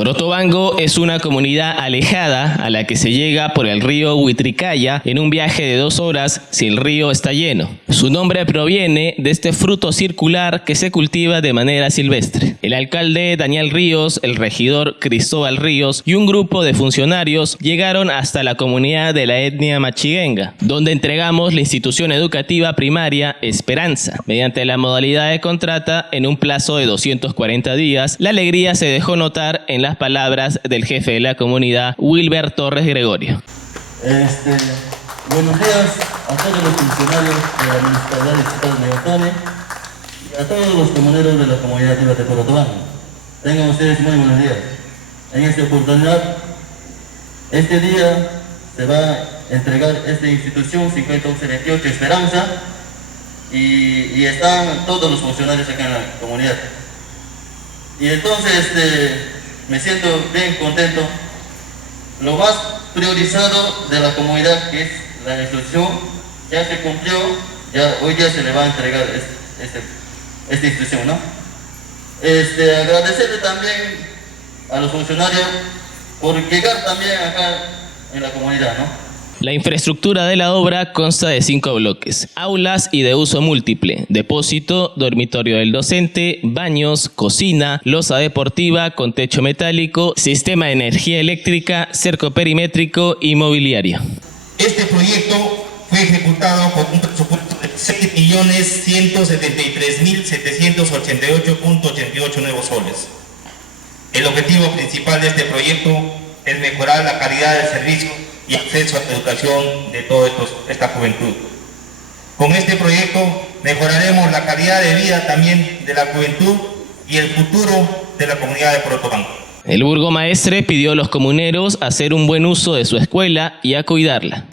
Porotobango es una comunidad alejada a la que se llega por el río Huitricaya en un viaje de 2 horas si el río está lleno. Su nombre proviene de este fruto circular que se cultiva de manera silvestre. El alcalde Daniel Ríos, el regidor Cristóbal Ríos y un grupo de funcionarios llegaron hasta la comunidad de la etnia machiguenga, donde entregamos la institución educativa primaria Esperanza. Mediante la modalidad de contrata, en un plazo de 240 días, la alegría se dejó notar en las palabras del jefe de la comunidad, Wilber Torres Gregorio. Buenos días a todos los funcionarios de la Municipalidad Distrital de Neotone y a todos los comuneros de la comunidad de Porotobango. Tengan ustedes muy buenos días. En esta oportunidad, este día se va a entregar esta institución 5028 Esperanza y están todos los funcionarios acá en la comunidad. Y entonces me siento bien contento. Lo más priorizado de la comunidad, que es la institución, ya se cumplió, ya hoy día se le va a entregar esta institución, ¿no? Agradecerle también a los funcionarios por llegar también acá en la comunidad, ¿no? La infraestructura de la obra consta de 5 bloques: aulas y de uso múltiple, depósito, dormitorio del docente, baños, cocina, losa deportiva con techo metálico, sistema de energía eléctrica, cerco perimétrico y mobiliario. Este proyecto fue ejecutado con un presupuesto de 6.173.788.88 nuevos soles. El objetivo principal de este proyecto es mejorar la calidad del servicio y acceso a la educación de toda esta juventud. Con este proyecto mejoraremos la calidad de vida también de la juventud y el futuro de la comunidad de Porotobango. El burgomaestre pidió a los comuneros hacer un buen uso de su escuela y a cuidarla.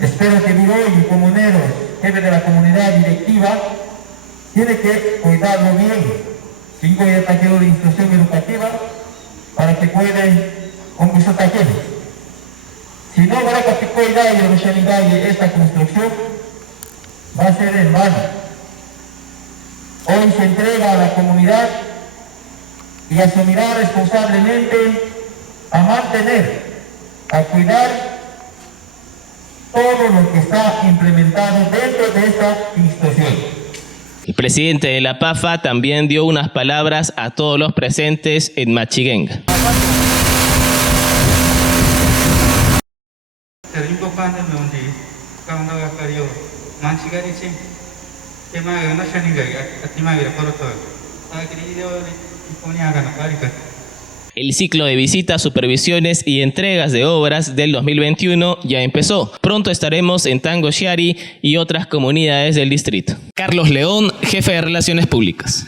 Espero que Viroy y comuneros, jefe de la comunidad directiva, tiene que cuidarlo bien. 5 de taqueo de instrucción educativa para que puedan con sus talleres. Si no habrá que cuidar esta construcción, va a ser en vano. Hoy se entrega a la comunidad y asumirá responsablemente a mantener, a cuidar todo lo que está implementado dentro de esta institución. El presidente de la PAFA también dio unas palabras a todos los presentes en Machiguenga. El ciclo de visitas, supervisiones y entregas de obras del 2021 ya empezó. Pronto estaremos en Tango Xiari y otras comunidades del distrito. Carlos León, jefe de Relaciones Públicas.